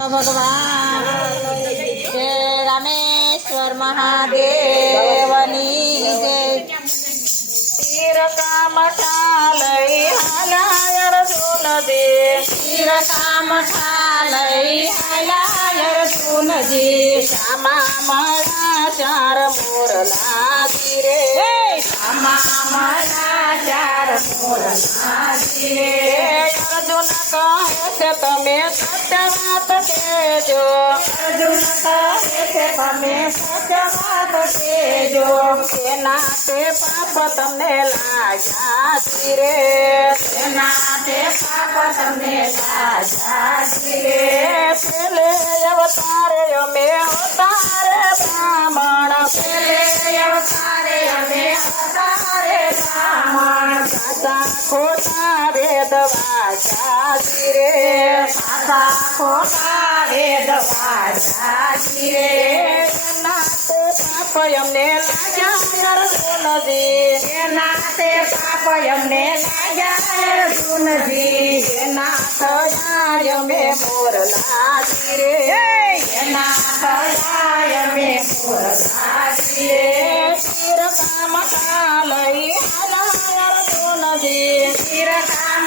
ભગવાન જય રામેશ્વર મહાદેવની જય તીર કામઠા લઈ હાલાય રજુન દે તીર કામઠા લઈ રજુન દે શામા મળા ચાર મોરલા ધીરે શામા મળા ચાર મોરલા ધીરે અર્જુન કહે છે તમે સત્ય વાત કહેજો અર્જુન કહે છે તમે સત્ય વાત કહેજો એના તે પાપ તમને લાગ્યા ધીરે એના તે પાપ તમને લાગ્યા પેલે અવતારે અમે અવતારે બ્રાહ્મણ પેલે અવતારે અમે અવતારે બ્રાહ્મણ સાચા ખોટા વેદ વાચા ધીરે સાચા ખોટા વેદ વાચા પાપ અમને લાગ્યા અર્જુનજી એના તે પાપ અમને લાગ્યા અર્જુનજી એના થયા અમે મોરલા ધીરે એના થયા અમે મોરલા ધીરે તીર કામ લઈ હાલા અર્જુનજી તીર કામ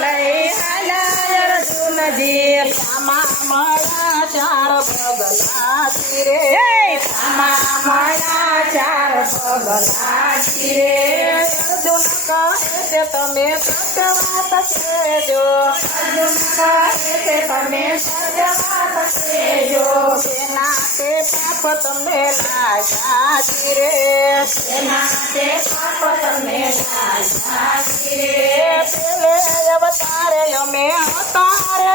લઈ હાલા અર્જુનજી શામા મળા ચાર પગલા ધીરે શામા મળા ચાર પગલા ધીરે અર્જુન કહે છે તમે સત્ય વાત કહેજો અર્જુન કહે છે તમે સત્ય વાત કહેજો પાપ તમને લાગ્યા રે તે પાપ તમને લાગ્યા રે અવતારે અમે અવતારે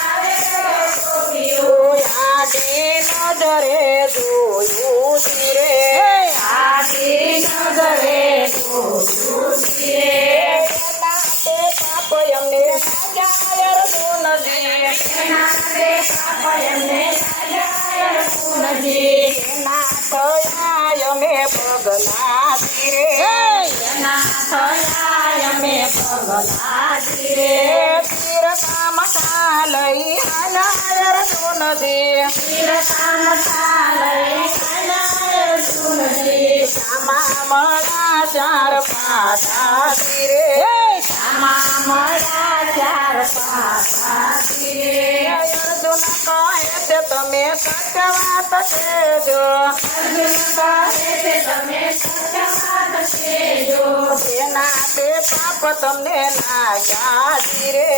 અમને લાગ્યા અર્જુનજી નાતે પાપ અમને લાગ્યા અર્જુનજી ના થયા અમે પગલા ધીરે ના થયા અમે પગલા ધીરે તીર કામ લઈ હાલા અર્જુનજી તીર કામ લઈ હાલા અર્જુનજી શામા મળા ચાર પાટા ધીરે શામા મળા ચાર પાટા ધીરે અર્જુન કહે છે તમે સત્ય વાત કહેજો અર્જુન કહે છે તમે સત્ય વાત કહેજો તેના તે પાપ તમને લાગ્યા ધીરે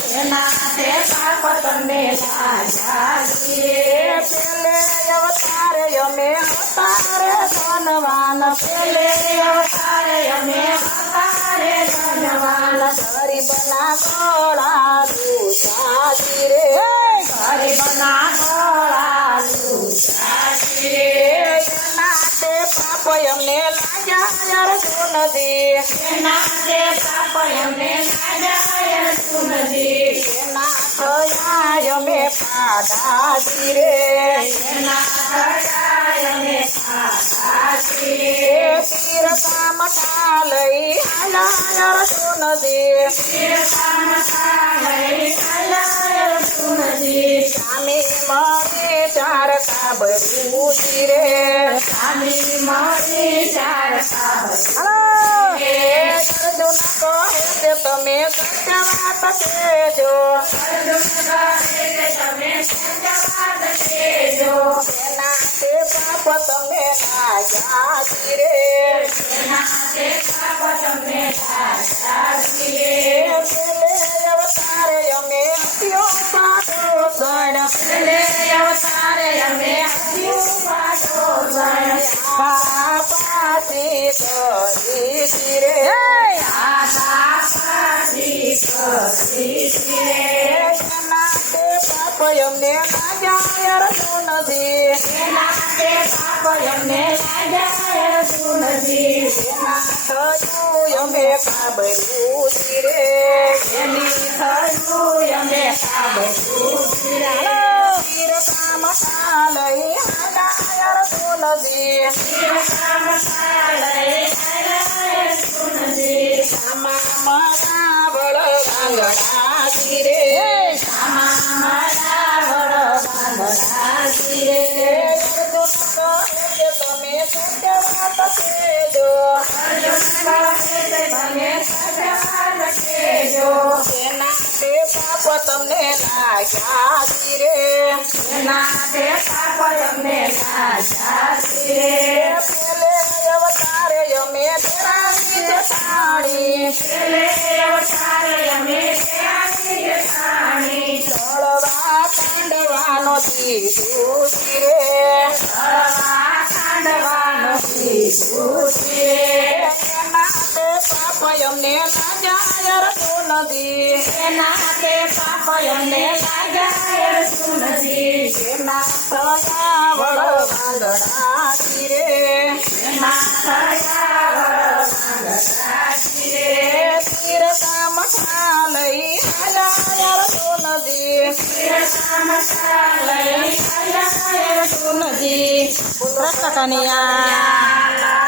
તેના તે પાપ તમને લાગ્યા ધીરે પેલે અવતારે અમે અવતારે અમે અવતારે ધનવાન ગરીબના ગોળા દુસા ધીરે ગરીબના ગોળા દુસા ધીરે નાતે પાપ અમને લાગ્યા અર્જુનજી નાતે પાપ અમને લાગ્યા અર્જુનજી ના થયા અમે પાડા ધીરે ના થયા અમે પાડા ધીરે તીર કામ લઈ હાલા હાલા અર્જુનજી સામે મારે ચાર કાબરું સામે મારે ચાર કાબરું કહે છે તમે સત્ય વાત કહેજો અર્જુન કહે છે તમે સત્ય વાત કહેજો એના તે પાપ તમે પાપ લાગ્યા ધીરે પેલે અવતારે અમે હસ્યો પાડો ગણ અવતારે અમે હસ્યો પાડો ગણ પાપાસી કરી ધીરે અમને અર્જુનજી એના તે પાપ એમને લાગ્યા અર્જુનજી થયું અમે કાબરું રે થયું અમે કાબરું તીર કામ લઈ હાલા અર્જુનજી મારા તમે સત્યવાદ કહેજો એના તે પાપ તમને લાગ્યા તીરે પેલે અવતારે કાંડવાનો દીધું પાપ અમને લાગ્યા અર્જુન દી એના તે પાપ એમને લાગ્યા અર્જુનજી એના થયા વળ વાંદડા તીરે. તીર દી અર્જુન દી કૃષ્ણ કનૈયા